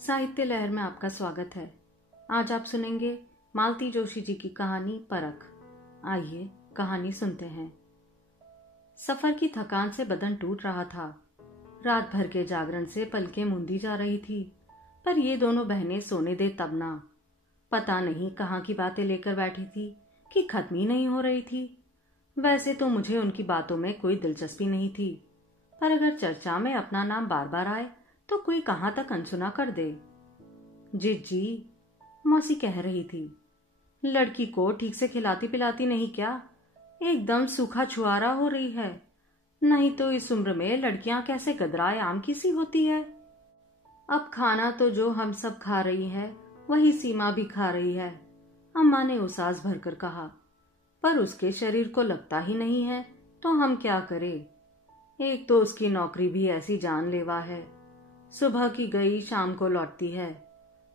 साहित्य लहर में आपका स्वागत है। आज आप सुनेंगे मालती जोशी जी की कहानी परख। आइए कहानी सुनते हैं। सफर की थकान से बदन टूट रहा था। रात भर के जागरण से पलकें मूंदी जा रही थी, पर ये दोनों बहनें सोने दे तब ना। पता नहीं कहाँ की बातें लेकर बैठी थी कि खत्म ही नहीं हो रही थी। वैसे तो मुझे उनकी बातों में कोई दिलचस्पी नहीं थी, पर अगर चर्चा में अपना नाम बार बार आए तो कोई कहाँ तक अनसुना कर दे। जी मौसी कह रही थी, लड़की को ठीक से खिलाती पिलाती नहीं क्या? एकदम सूखा छुआरा हो रही है। नहीं तो इस उम्र में लड़कियां कैसे गदराए आम की सी होती है। अब खाना तो जो हम सब खा रही है वही सीमा भी खा रही है, अम्मा ने उसास भरकर कहा। पर उसके शरीर को लगता ही नहीं है तो हम क्या करें। एक तो उसकी नौकरी भी ऐसी जानलेवा है। सुबह की गई शाम को लौटती है।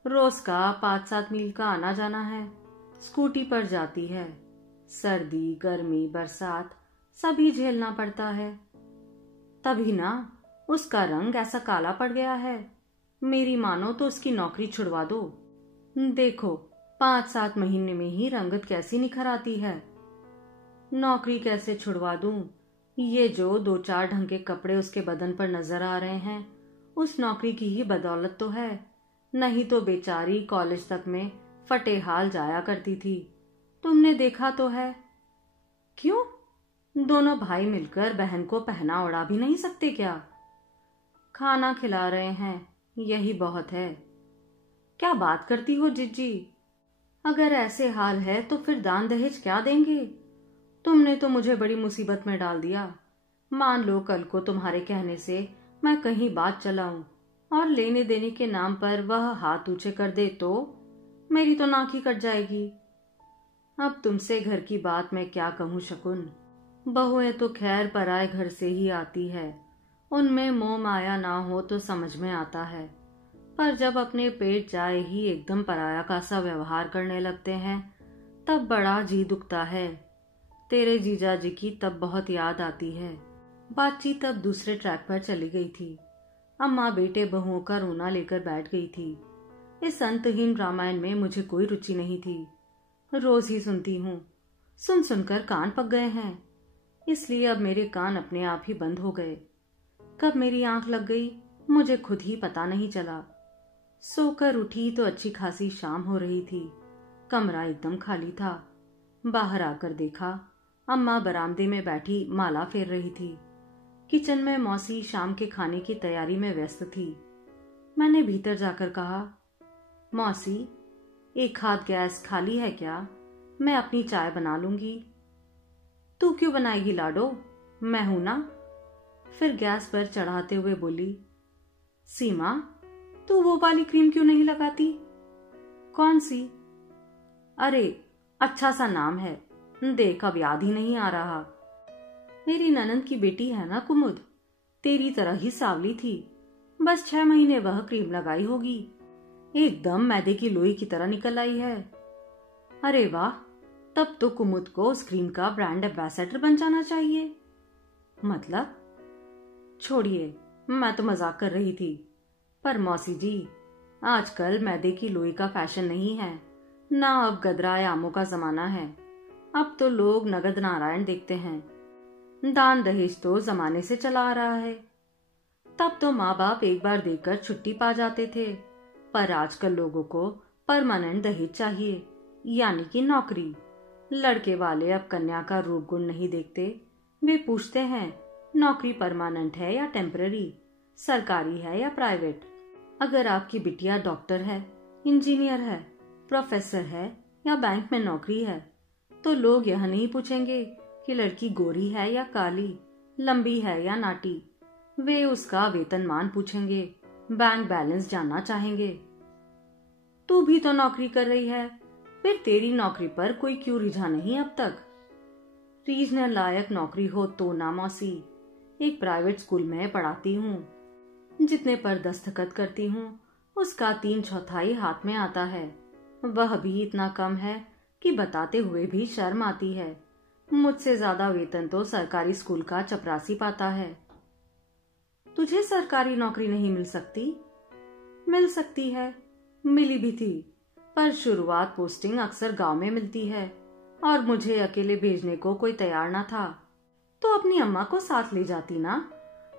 रोज का 5-7 मील का आना जाना है। स्कूटी पर जाती है। सर्दी गर्मी बरसात सभी झेलना पड़ता है। तभी ना उसका रंग ऐसा काला पड़ गया है। मेरी मानो तो उसकी नौकरी छुड़वा दो। देखो 5-7 महीने में ही रंगत कैसी निखर आती है। नौकरी कैसे छुड़वा दूं? ये जो 2-4 ढंग के कपड़े उसके बदन पर नजर आ रहे हैं उस नौकरी की ही बदौलत तो है। नहीं तो बेचारी कॉलेज तक में फटे हाल जाया करती थी। तुमने देखा तो है। क्यों? दोनों भाई मिलकर बहन को पहना ओढ़ा भी नहीं सकते क्या? खाना खिला रहे हैं, यही बहुत है। क्या बात करती हो जिज्जी? अगर ऐसे हाल है तो फिर दान दहेज क्या देंगे? तुमने तो मुझे बड़ी मुसीबत में डाल दिया। मान लो कल को तुम्हारे कहने से मैं कहीं बात चलाऊं और लेने देने के नाम पर वह हाथ ऊंचे कर दे तो मेरी तो नाक ही कट जाएगी। अब तुमसे घर की बात मैं क्या कहूं शकुन। बहुएं तो खैर पराए घर से ही आती है, उनमें मोह माया ना हो तो समझ में आता है। पर जब अपने पेट जाए ही एकदम पराया का सा व्यवहार करने लगते हैं तब बड़ा जी दुखता है। तेरे जीजा जी की तब बहुत याद आती है। बातचीत अब दूसरे ट्रैक पर चली गई थी। अम्मा बेटे बहुओं का रोना लेकर बैठ गई थी। इस अंतहीन रामायण में मुझे कोई रुचि नहीं थी। रोज ही सुनती हूँ, सुन सुनकर कान पक गए हैं। इसलिए अब मेरे कान अपने आप ही बंद हो गए। कब मेरी आंख लग गई मुझे खुद ही पता नहीं चला। सोकर उठी तो अच्छी खासी शाम हो रही थी। कमरा एकदम खाली था। बाहर आकर देखा अम्मा बरामदे में बैठी माला फेर रही थी। किचन में मौसी शाम के खाने की तैयारी में व्यस्त थी। मैंने भीतर जाकर कहा, मौसी एक हाथ गैस खाली है क्या? मैं अपनी चाय बना लूंगी। तू क्यों बनाएगी लाडो, मैं हूं ना। फिर गैस पर चढ़ाते हुए बोली, सीमा तू वो वाली क्रीम क्यों नहीं लगाती? कौन सी? अरे अच्छा सा नाम है, देख अब याद ही नहीं आ रहा। मेरी ननंद की बेटी है ना कुमुद, तेरी तरह ही सावली थी। बस 6 महीने वह क्रीम लगाई होगी, एकदम मैदे की लोई की तरह निकल आई है। अरे वाह, तब तो कुमुद को उस क्रीम का ब्रांड एम्बेसडर बन जाना चाहिए। मतलब? छोड़िए, मैं तो मजाक कर रही थी। पर मौसी जी, आजकल मैदे की लोई का फैशन नहीं है ना, अब गदराए आमों का जमाना है। अब तो लोग नगद नारायण देखते हैं। दान दहेज तो जमाने से चला आ रहा है। तब तो माँ बाप एक बार देकर छुट्टी पा जाते थे, पर आजकल लोगों को परमानेंट दहेज चाहिए, यानी कि नौकरी। लड़के वाले अब कन्या का रूप गुण नहीं देखते। वे पूछते हैं नौकरी परमानेंट है या टेम्पररी, सरकारी है या प्राइवेट। अगर आपकी बिटिया डॉक्टर है, इंजीनियर है, प्रोफेसर है या बैंक में नौकरी है तो लोग यह नहीं पूछेंगे कि लड़की गोरी है या काली, लंबी है या नाटी। वे उसका वेतनमान पूछेंगे, बैंक बैलेंस जानना चाहेंगे। तू भी तो नौकरी कर रही है, फिर तेरी नौकरी पर कोई क्यों रिझा नहीं अब तक? रीझने लायक नौकरी हो तो ना मौसी। एक प्राइवेट स्कूल में पढ़ाती हूँ। जितने पर दस्तखत करती हूँ उसका 3/4 हाथ में आता है। वह भी इतना कम है कि बताते हुए भी शर्म आती है। मुझसे ज्यादा वेतन तो सरकारी स्कूल का चपरासी पाता है। तुझे सरकारी नौकरी नहीं मिल सकती? मिल सकती है, मिली भी थी, पर शुरुआत पोस्टिंग अक्सर गांव में मिलती है और मुझे अकेले भेजने को कोई तैयार ना था, तो अपनी अम्मा को साथ ले जाती ना।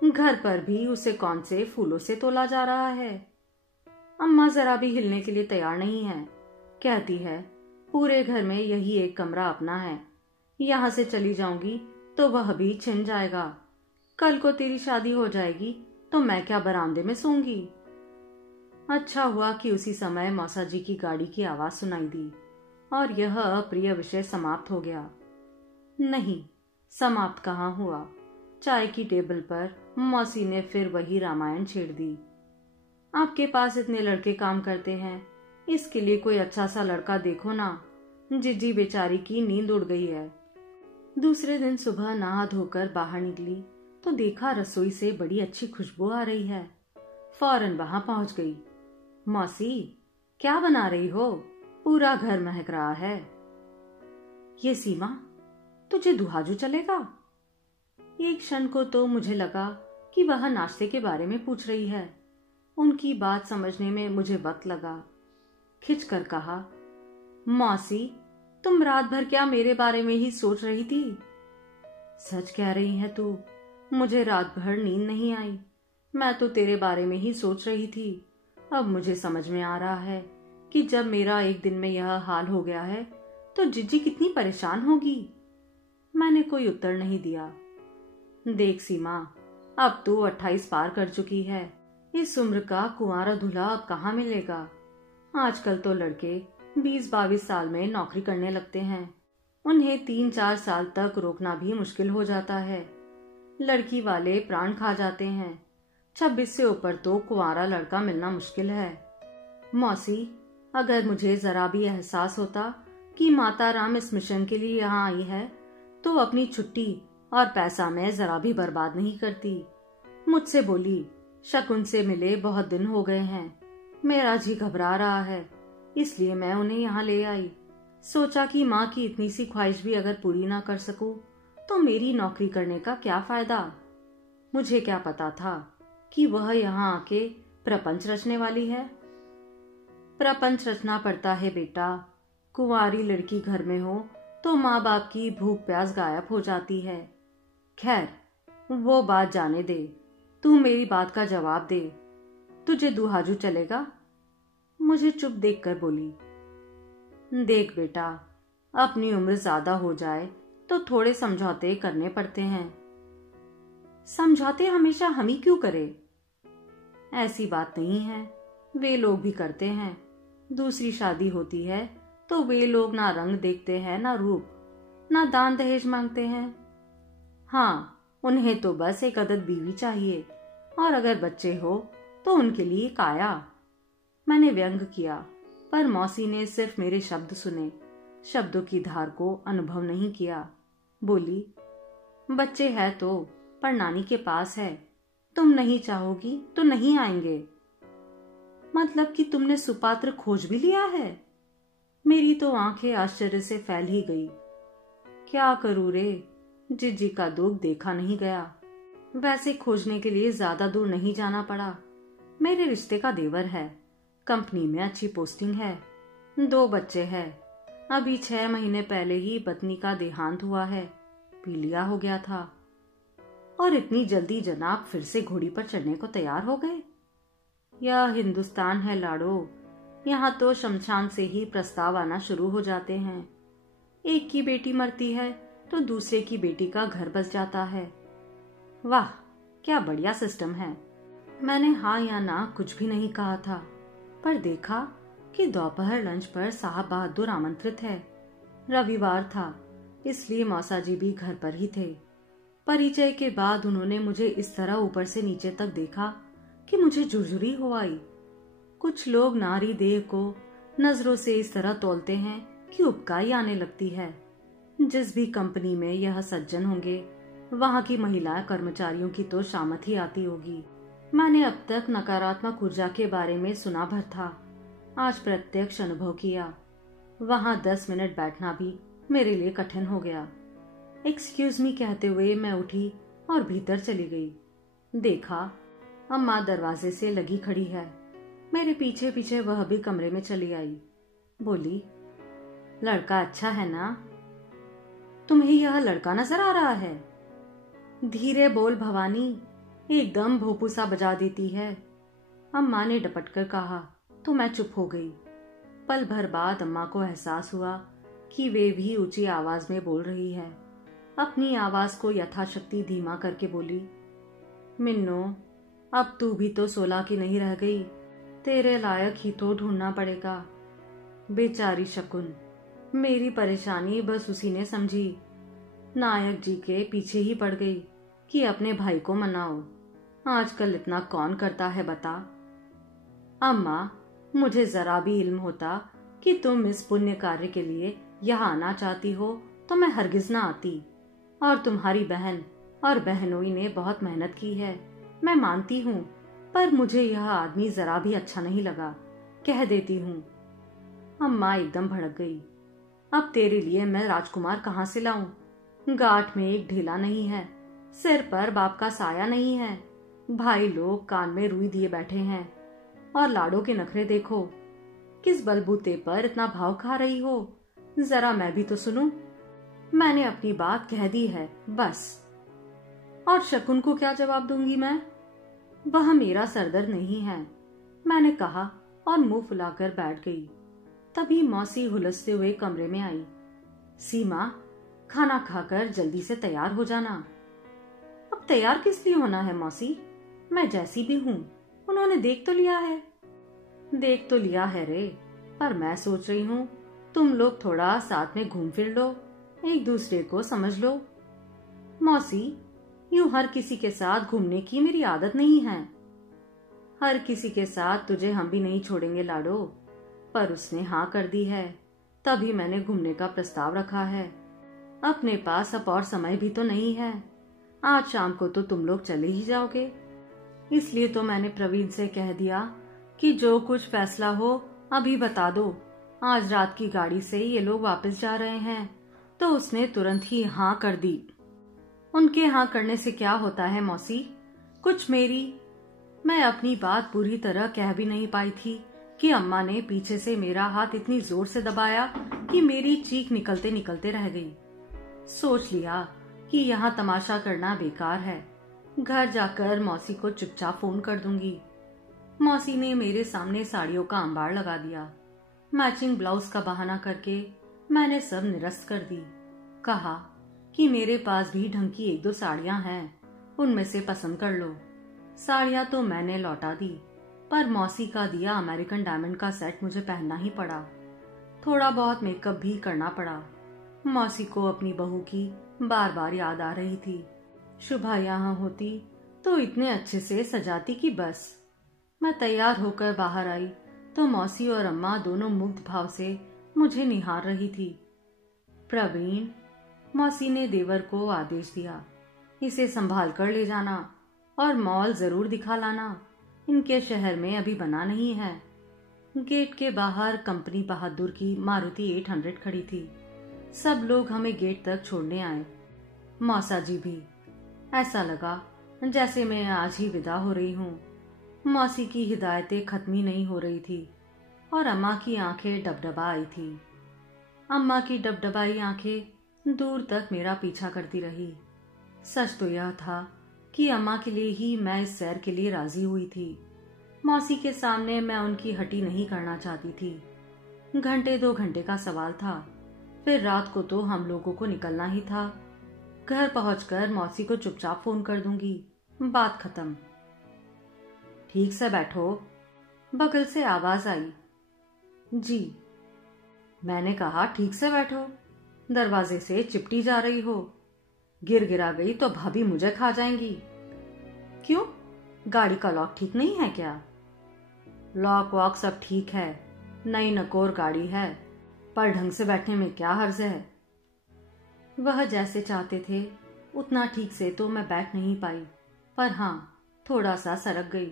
घर पर भी उसे कौन से फूलों से तोला जा रहा है। अम्मा जरा भी हिलने के लिए तैयार नहीं है। कहती है पूरे घर में यही एक कमरा अपना है, यहाँ से चली जाऊंगी तो वह भी छिन जाएगा। कल को तेरी शादी हो जाएगी तो मैं क्या बरामदे में सोऊंगी। अच्छा हुआ कि उसी समय मौसा जी की गाड़ी की आवाज सुनाई दी और यह अप्रिय विषय समाप्त हो गया। नहीं, समाप्त कहाँ हुआ। चाय की टेबल पर मौसी ने फिर वही रामायण छेड़ दी। आपके पास इतने लड़के काम करते हैं, इसके लिए कोई अच्छा सा लड़का देखो ना। जिज्जी बेचारी की नींद उड़ गई है। दूसरे दिन सुबह नहा धोकर बाहर निकली तो देखा रसोई से बड़ी अच्छी खुशबू आ रही है। फौरन वहां पहुंच गई। मौसी, क्या बना रही हो? पूरा घर महक रहा है। ये सीमा, तुझे दुहाजू चलेगा? एक क्षण को तो मुझे लगा कि वह नाश्ते के बारे में पूछ रही है। उनकी बात समझने में मुझे वक्त लगा। खिंचकर कहा, मौसी, तुम रात भर क्या मेरे बारे में ही सोच रही थी? सच कह रही है तू, मुझे रात भर नींद नहीं आई। मैं तो तेरे बारे में ही सोच रही थी। अब मुझे समझ में आ रहा है कि जब मेरा एक दिन में यह हाल हो गया है तो जिज्जी कितनी परेशान होगी। मैंने कोई उत्तर नहीं दिया। देख सीमा, अब तू 28 पार कर चुकी है। इस उम्र का कुंवारा दूल्हा अब कहाँ मिलेगा। आजकल तो लड़के 20-22 साल में नौकरी करने लगते हैं। उन्हें 3-4 साल तक रोकना भी मुश्किल हो जाता है। लड़की वाले प्राण खा जाते हैं। 26 से ऊपर तो कुंवारा लड़का मिलना मुश्किल है। मौसी, अगर मुझे जरा भी एहसास होता कि माता राम इस मिशन के लिए यहाँ आई है तो अपनी छुट्टी और पैसा मैं जरा भी बर्बाद नहीं करती। मुझसे बोली, शकुन से मिले बहुत दिन हो गए हैं, मेरा जी घबरा रहा है, इसलिए मैं उन्हें यहाँ ले आई। सोचा कि माँ की इतनी सी ख्वाहिश भी अगर पूरी ना कर सकूं तो मेरी नौकरी करने का क्या फायदा। मुझे क्या पता था कि वह यहाँ आके प्रपंच रचने वाली है। प्रपंच रचना पड़ता है बेटा। कुंवारी लड़की घर में हो तो माँ बाप की भूख प्यास गायब हो जाती है। खैर, वो बात जाने दे, तू मेरी बात का जवाब दे। तुझे दुहाजू चलेगा? मुझे चुप देखकर बोली, देख बेटा, अपनी उम्र ज्यादा हो जाए तो थोड़े समझौते करने पड़ते हैं। समझौते हमेशा हम ही क्यों करें? ऐसी बात नहीं है, वे लोग भी करते हैं। दूसरी शादी होती है तो वे लोग ना रंग देखते हैं, ना रूप, ना दान दहेज मांगते हैं। हाँ, उन्हें तो बस एक अदद बीवी चाहिए और अगर बच्चे हो तो उनके लिए काया। मैंने व्यंग किया, पर मौसी ने सिर्फ मेरे शब्द सुने, शब्दों की धार को अनुभव नहीं किया। बोली, बच्चे है तो, पर नानी के पास है। तुम नहीं चाहोगी तो नहीं आएंगे। मतलब कि तुमने सुपात्र खोज भी लिया है? मेरी तो आंखें आश्चर्य से फैल ही गई। क्या करूं रे, जिज्जी का दुख देखा नहीं गया। वैसे खोजने के लिए ज्यादा दूर नहीं जाना पड़ा। मेरे रिश्ते का देवर है, कंपनी में अच्छी पोस्टिंग है, 2 बच्चे हैं। अभी 6 महीने पहले ही पत्नी का देहांत हुआ है, पीलिया हो गया था। और इतनी जल्दी जनाब फिर से घोड़ी पर चढ़ने को तैयार हो गए। यह हिंदुस्तान है लाडो, यहाँ तो शमशान से ही प्रस्ताव आना शुरू हो जाते हैं। एक की बेटी मरती है तो दूसरे की बेटी का घर बस जाता है। वाह, क्या बढ़िया सिस्टम है। मैंने हाँ या ना कुछ भी नहीं कहा था, पर देखा कि दोपहर लंच पर साहब बहादुर आमंत्रित है। रविवार था, इसलिए मौसा जी भी घर पर ही थे। परिचय के बाद उन्होंने मुझे इस तरह ऊपर से नीचे तक देखा कि मुझे झुरझुरी हो आई। कुछ लोग नारी देह को नजरों से इस तरह तौलते हैं कि उबकाई आने लगती है। जिस भी कंपनी में यह सज्जन होंगे, वहां की महिला कर्मचारियों की तो शामत ही आती होगी। मैंने अब तक नकारात्मक ऊर्जा के बारे में सुना भर था, आज प्रत्यक्ष अनुभव किया। वहां 10 मिनट बैठना भी मेरे लिए कठिन हो गया। एक्सक्यूज मी कहते हुए मैं उठी और भीतर चली गई। देखा, अम्मा दरवाजे से लगी खड़ी है। मेरे पीछे पीछे वह भी कमरे में चली आई। बोली, लड़का अच्छा है ना? तुम्हें यह लड़का नजर आ रहा है? धीरे बोल भवानी, एकदम भोपू सा बजा देती है। अम्मा ने डपट कर कहा तो मैं चुप हो गई। पल भर बाद अम्मा को एहसास हुआ कि वे भी ऊंची आवाज में बोल रही है। अपनी आवाज को यथाशक्ति धीमा करके बोली, मिन्नो, अब तू भी तो 16 की नहीं रह गई, तेरे लायक ही तो ढूंढना पड़ेगा। बेचारी शकुन, मेरी परेशानी बस उसी ने समझी। नायक जी के पीछे ही पड़ गई कि अपने भाई को मनाओ। आजकल इतना कौन करता है बता? अम्मा, मुझे जरा भी इल्म होता कि तुम इस पुण्य कार्य के लिए यहाँ आना चाहती हो तो मैं हरगिज ना आती। और तुम्हारी बहन और बहनोई ने बहुत मेहनत की है, मैं मानती हूँ, पर मुझे यह आदमी जरा भी अच्छा नहीं लगा, कह देती हूँ। अम्मा एकदम भड़क गई। अब तेरे लिए मैं राजकुमार कहाँ से लाऊं? गांठ में एक ढीला नहीं है, सिर पर बाप का साया नहीं है, भाई लोग कान में रुई दिए बैठे हैं, और लाडो के नखरे देखो। किस बलबूते पर इतना भाव खा रही हो? जरा मैं भी तो सुनूं। मैंने अपनी बात कह दी है, बस। और शकुन को क्या जवाब दूंगी मैं? वह मेरा सरदर्द नहीं है, मैंने कहा और मुंह फुलाकर बैठ गई। तभी मौसी हुलसते हुए कमरे में आई। सीमा, खाना खाकर जल्दी से तैयार हो जाना। अब तैयार किस लिए होना है मौसी? मैं जैसी भी हूँ, उन्होंने देख तो लिया है। देख तो लिया है रे, पर मैं सोच रही हूँ तुम लोग थोड़ा साथ में घूम फिर लो, एक दूसरे को समझ लो। मौसी, यूं हर किसी के साथ घूमने की मेरी आदत नहीं है। हर किसी के साथ तुझे हम भी नहीं छोड़ेंगे लाडो, पर उसने हाँ कर दी है, तभी मैंने घूमने का प्रस्ताव रखा है। अपने पास अब और समय भी तो नहीं है, आज शाम को तो तुम लोग चले ही जाओगे। इसलिए तो मैंने प्रवीण से कह दिया कि जो कुछ फैसला हो अभी बता दो। आज रात की गाड़ी से ये लोग वापस जा रहे हैं, तो उसने तुरंत ही हाँ कर दी। उनके हाँ करने से क्या होता है मौसी? कुछ मैं अपनी बात पूरी तरह कह भी नहीं पाई थी कि अम्मा ने पीछे से मेरा हाथ इतनी जोर से दबाया कि मेरी चीख निकलते निकलते रह गई। सोच लिया कि यहाँ तमाशा करना बेकार है, घर जाकर मौसी को चुपचाप फोन कर दूंगी। मौसी ने मेरे सामने साड़ियों का अंबार लगा दिया। मैचिंग ब्लाउज का बहाना करके मैंने सब निरस्त कर दी। कहा कि मेरे पास भी ढंग की 1-2 साड़ियां हैं, उनमें से पसंद कर लो। साड़ियां तो मैंने लौटा दी, पर मौसी का दिया अमेरिकन डायमंड का सेट मुझे पहनना ही पड़ा। थोड़ा बहुत मेकअप भी करना पड़ा। मौसी को अपनी बहू की बार बार याद आ रही थी। शुभा यहाँ होती तो इतने अच्छे से सजाती कि बस। मैं तैयार होकर बाहर आई तो मौसी और अम्मा दोनों मुग्ध भाव से मुझे निहार रही थी। प्रवीण, मौसी ने देवर को आदेश दिया, इसे संभाल कर ले जाना और मॉल जरूर दिखा लाना, इनके शहर में अभी बना नहीं है। गेट के बाहर कंपनी बहादुर की मारुति 800 खड़ी थी। सब लोग हमें गेट तक छोड़ने आए, मौसा जी भी। ऐसा लगा जैसे मैं आज ही विदा हो रही हूँ। मौसी की हिदायतें खत्म ही नहीं हो रही थी और अम्मा की आंखें डबडबा आई थी। अम्मा की डबडबाई आंखें दूर तक मेरा पीछा करती रही। सच तो यह था कि अम्मा के लिए ही मैं इस सैर के लिए राजी हुई थी। मौसी के सामने मैं उनकी हटी नहीं करना चाहती थी। घंटे 2 घंटे का सवाल था, फिर रात को तो हम लोगों को निकलना ही था। घर पहुंचकर मौसी को चुपचाप फोन कर दूंगी, बात खत्म। ठीक से बैठो, बगल से आवाज आई। जी। मैंने कहा ठीक से बैठो, दरवाजे से चिपटी जा रही हो। गिर गिरा गई तो भाभी मुझे खा जाएंगी। क्यों, गाड़ी का लॉक ठीक नहीं है क्या? लॉक वॉक सब ठीक है, नई नकोर गाड़ी है, पर ढंग से बैठने में क्या हर्ज है। वह जैसे चाहते थे उतना ठीक से तो मैं बैठ नहीं पाई, पर हाँ, थोड़ा सा सरक गई।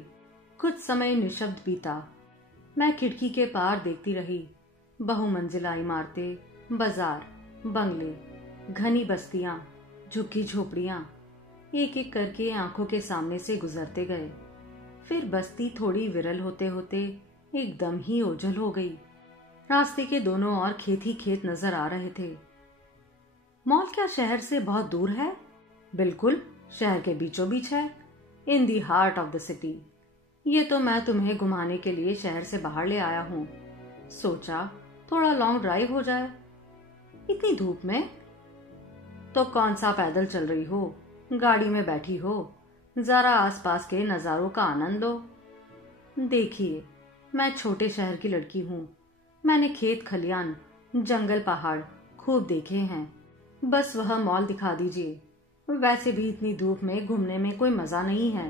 कुछ समय निशब्द बीता। मैं खिड़की के पार देखती रही। बहुमंजिला इमारतें, बाजार, बंगले, घनी बस्तियां, झुकी झोपड़ियां एक एक करके आंखों के सामने से गुजरते गए। फिर बस्ती थोड़ी विरल होते होते एकदम ही ओझल हो गई। रास्ते के दोनों ओर खेत ही खेत नजर आ रहे थे। मॉल क्या शहर से बहुत दूर है? बिल्कुल, शहर के बीचों बीच है, in the heart of the city. ये तो मैं तुम्हें घुमाने के लिए शहर से बाहर ले आया हूँ। सोचा थोड़ा लॉन्ग ड्राइव हो जाए। इतनी धूप में? तो कौन सा पैदल चल रही हो, गाड़ी में बैठी हो? जरा आसपास के नज़ारों का आनंद लो। देखिए, मैं छोटे शहर की लड़की हूँ। मैंने खेत खलियान, जंगल, पहाड़ खूब देखे हैं। बस वह मॉल दिखा दीजिए। वैसे भी इतनी धूप में घूमने में कोई मजा नहीं है।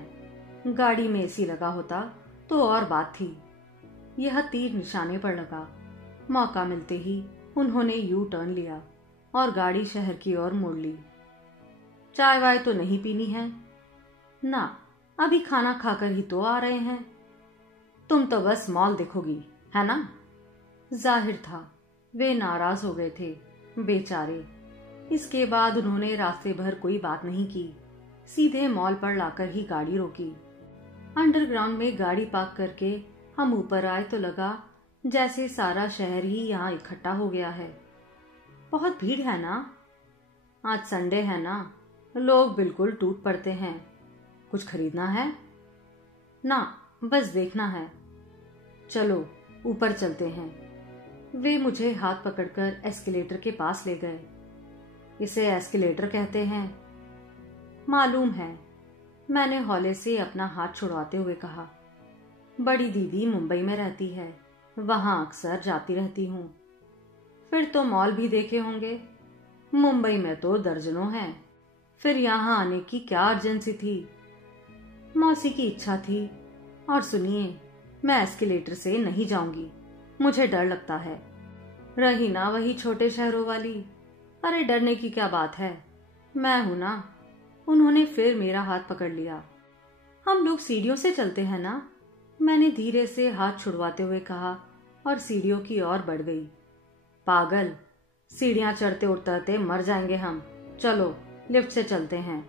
गाड़ी में एसी लगा होता तो और बात थी। यह तीर निशाने पर लगा। मौका मिलते ही उन्होंने यू टर्न लिया और गाड़ी शहर की ओर मोड़ ली। चाय वाय तो नहीं पीनी है? ना, अभी खाना खाकर ही तो आ रहे हैं। तुम तो बस मॉल देखोगी, है ना? जाहिर था वे नाराज हो गए थे, बेचारे। इसके बाद उन्होंने रास्ते भर कोई बात नहीं की, सीधे मॉल पर लाकर ही गाड़ी रोकी। अंडरग्राउंड में गाड़ी पार्क करके हम ऊपर आए तो लगा जैसे सारा शहर ही यहाँ इकट्ठा हो गया है। बहुत भीड़ है ना? आज संडे है ना, लोग बिल्कुल टूट पड़ते हैं। कुछ खरीदना है? ना, बस देखना है। चलो ऊपर चलते हैं। वे मुझे हाथ पकड़कर एस्केलेटर के पास ले गए। इसे एस्केलेटर कहते हैं? मालूम है, मैंने हौले से अपना हाथ छुड़वाते हुए कहा। बड़ी दीदी मुंबई में रहती है, वहां अक्सर जाती रहती हूँ। फिर तो मॉल भी देखे होंगे? मुंबई में तो दर्जनों हैं। फिर यहाँ आने की क्या अर्जेंसी थी? मौसी की इच्छा थी। और सुनिए, मैं एस्केलेटर से नहीं जाऊंगी, मुझे डर लगता है। रही ना वही छोटे शहरों वाली। अरे डरने की क्या बात है, मैं हूं ना। उन्होंने फिर मेरा हाथ पकड़ लिया। हम लोग सीढ़ियों से चलते हैं ना? मैंने धीरे से हाथ छुड़वाते हुए कहा और सीढ़ियों की ओर बढ़ गई। पागल, सीढ़ियां चढ़ते उतरते मर जाएंगे हम। चलो लिफ्ट से चलते हैं।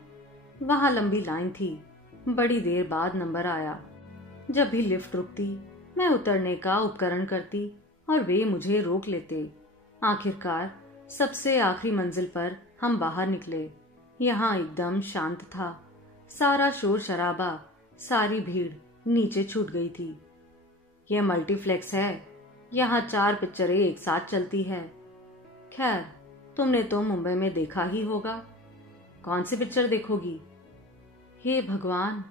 वहां लंबी लाइन थी। बड़ी देर बाद नंबर आया। जब भी लिफ्ट रुकती मैं उतरने का उपकरण करती और वे मुझे रोक लेते। आखिरकार सबसे आखिरी मंजिल पर हम बाहर निकले। यहाँ एकदम शांत था। सारा शोर शराबा, सारी भीड़ नीचे छूट गई थी। यह मल्टीप्लेक्स है, यहाँ 4 पिक्चरें एक साथ चलती है। खैर, तुमने तो मुंबई में देखा ही होगा। कौन सी पिक्चर देखोगी? हे भगवान,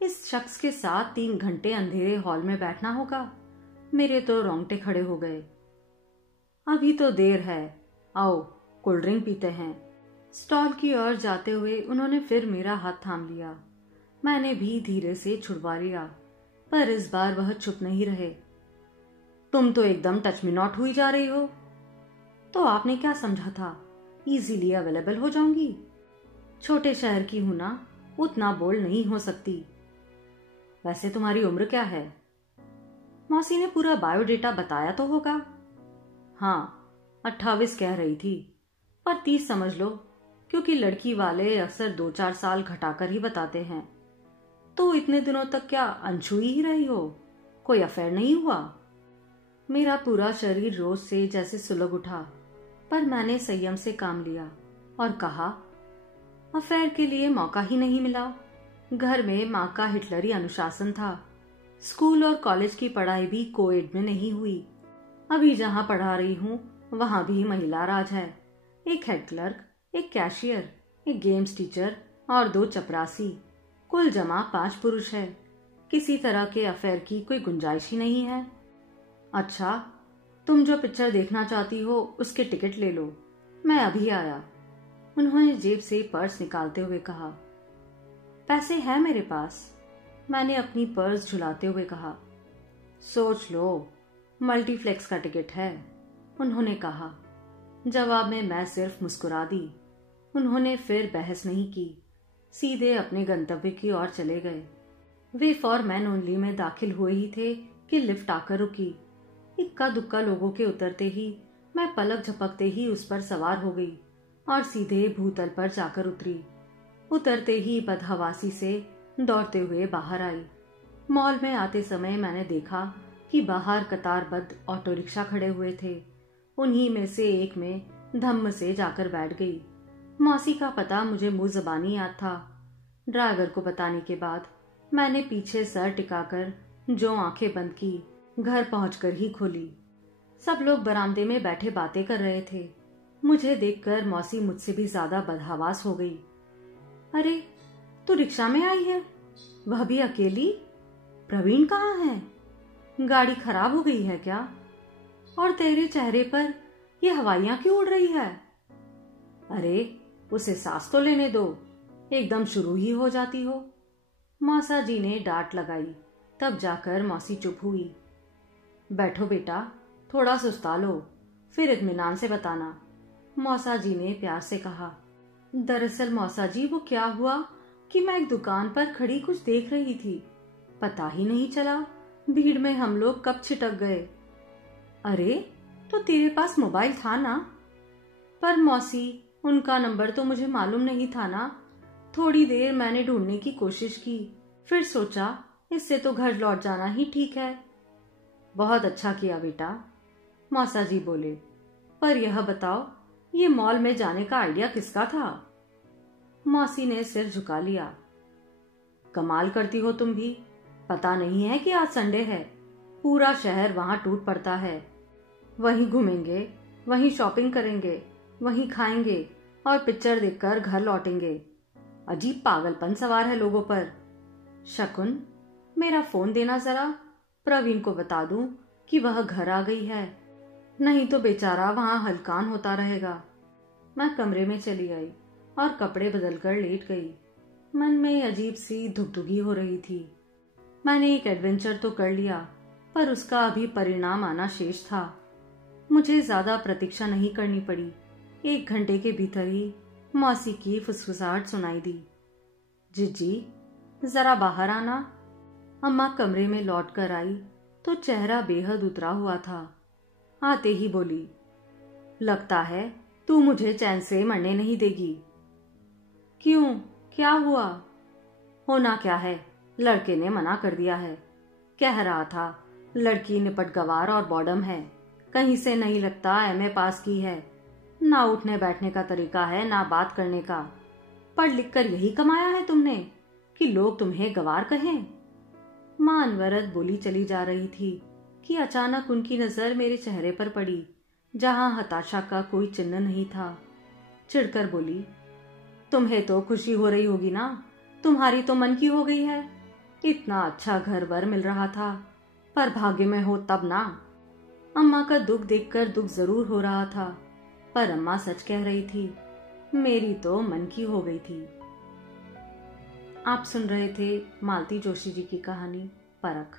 इस शख्स के साथ 3 घंटे अंधेरे हॉल में बैठना होगा। मेरे तो रोंगटे खड़े हो गए। अभी तो देर है, आओ कोल्ड ड्रिंक पीते हैं। स्टॉल की ओर जाते हुए उन्होंने फिर मेरा हाथ थाम लिया। मैंने भी धीरे से छुड़वा लिया, पर इस बार वह चुप नहीं रहे। तुम तो एकदम टच मी नॉट हुई जा रही हो। तो आपने क्या समझा था, इजीली अवेलेबल हो जाऊंगी? छोटे शहर की हूं ना, उतना बोल्ड नहीं हो सकती। वैसे तुम्हारी उम्र क्या है? मौसी ने पूरा बायोडेटा बताया तो होगा। हाँ, 28 कह रही थी, पर 30 समझ लो, क्योंकि लड़की वाले अक्सर 2-4 साल घटाकर ही बताते हैं। तो इतने दिनों तक क्या अनछुई ही रही हो? कोई अफेयर नहीं हुआ? मेरा पूरा शरीर रोज से जैसे सुलग उठा, पर मैंने संयम से काम लिया और कहा, अफेयर के लिए मौका ही नहीं मिला। घर में माँ का हिटलरी अनुशासन था। स्कूल और कॉलेज की पढ़ाई भी कोएड में नहीं हुई। अभी जहाँ पढ़ा रही हूँ वहां भी महिला राज है। एक हेड क्लर्क, एक कैशियर, एक गेम्स टीचर और 2 चपरासी, कुल जमा 5 पुरुष है। किसी तरह के अफेयर की कोई गुंजाइश ही नहीं है। अच्छा, तुम जो पिक्चर देखना चाहती हो उसके टिकट ले लो, मैं अभी आया। उन्होंने जेब से पर्स निकालते हुए कहा। पैसे हैं मेरे पास, मैंने अपनी पर्स झुलाते हुए कहा। सोच लो, मल्टीप्लेक्स का टिकट है, उन्होंने कहा। जवाब में मैं सिर्फ मुस्कुरा दी। उन्होंने फिर बहस नहीं की, सीधे अपने गंतव्य की ओर चले गए। वे फॉर मैन ओनली में दाखिल हुए ही थे कि लिफ्ट आकर रुकी। इक्का दुक्का लोगों के उतरते ही मैं पलक झपकते ही उस पर सवार हो गई और सीधे भूतल पर जाकर उतरी। उतरते ही बदहवासी से दौड़ते हुए बाहर आई। मॉल में आते समय मैंने देखा कि बाहर कतारबद्ध ऑटो रिक्शा खड़े हुए थे। उन्हीं में से एक में धम्म से जाकर बैठ गई। मौसी का पता मुझे मुंह ज़बानी याद था। ड्राइवर को बताने के बाद मैंने पीछे सर टिकाकर जो आंखें बंद की, घर पहुंचकर ही खोली। सब लोग बरामदे में बैठे बातें कर रहे थे। मुझे देखकर मौसी मुझसे भी ज्यादा बदहवास हो गई। अरे, तू रिक्शा में आई है, वह भी अकेली? प्रवीण कहाँ है? गाड़ी खराब हो गई है क्या? और तेरे चेहरे पर ये हवाइयां क्यों उड़ रही है? अरे, उसे सांस तो लेने दो, एकदम शुरू ही हो जाती हो। मौसा जी ने डांट लगाई। तब जाकर मौसी चुप हुई। बैठो बेटा, थोड़ा सुस्ता लो, फिर इत्मीनान से बताना, मौसा जी ने प्यार से कहा। दरअसल मौसा जी, वो क्या हुआ कि मैं एक दुकान पर खड़ी कुछ देख रही थी, पता ही नहीं चला भीड़ में हम लोग कब छिटक गए। अरे, तो तेरे पास मोबाइल था ना? पर मौसी, उनका नंबर तो मुझे मालूम नहीं था ना। थोड़ी देर मैंने ढूंढने की कोशिश की, फिर सोचा इससे तो घर लौट जाना ही ठीक है। बहुत अच्छा किया बेटा, मौसा जी बोले। पर यह बताओ, ये मॉल में जाने का आइडिया किसका था? मौसी ने सिर झुका लिया। कमाल करती हो तुम भी, पता नहीं है कि आज संडे है, पूरा शहर वहां टूट पड़ता है। वहीं घूमेंगे, वहीं शॉपिंग करेंगे, वहीं खाएंगे और पिक्चर देखकर घर लौटेंगे। अजीब पागलपन सवार है लोगों पर। शकुन, मेरा फोन देना जरा, प्रवीण को बता दूं कि वह घर आ गई है, नहीं तो बेचारा वहां हलकान होता रहेगा। मैं कमरे में चली आई और कपड़े बदलकर लेट गई। मन में अजीब सी धुकधुकी हो रही थी। मैंने एक एडवेंचर तो कर लिया, पर उसका अभी परिणाम आना शेष था। मुझे ज्यादा प्रतीक्षा नहीं करनी पड़ी। 1 घंटे के भीतर ही मौसी की फुसफुसाहट सुनाई दी। जिज्जी, जरा बाहर आना। अम्मा कमरे में लौट कर आई तो चेहरा बेहद उतरा हुआ था। आते ही बोली, लगता है तू मुझे चैन से मरने नहीं देगी। क्यों, क्या हुआ? होना क्या है, लड़के ने मना कर दिया है। कह रहा था लड़की निपट गवार और बॉडम है, कहीं से नहीं लगता एमए पास की है, ना उठने बैठने का तरीका है ना बात करने का। पढ़ लिख कर यही कमाया है तुमने कि लोग तुम्हें गवार कहें? मां अनवरत बोली चली जा रही थी कि अचानक उनकी नजर मेरे चेहरे पर पड़ी, जहां हताशा का कोई चिन्ह नहीं था। चिढ़कर बोली, तुम्हें तो खुशी हो रही होगी ना, तुम्हारी तो मन की हो गई है। इतना अच्छा घर वर मिल रहा था, पर भाग्य में हो तब ना। अम्मा का दुख देखकर दुख जरूर हो रहा था, पर अम्मा सच कह रही थी, मेरी तो मन की हो गई थी। आप सुन रहे थे मालती जोशी जी की कहानी परख।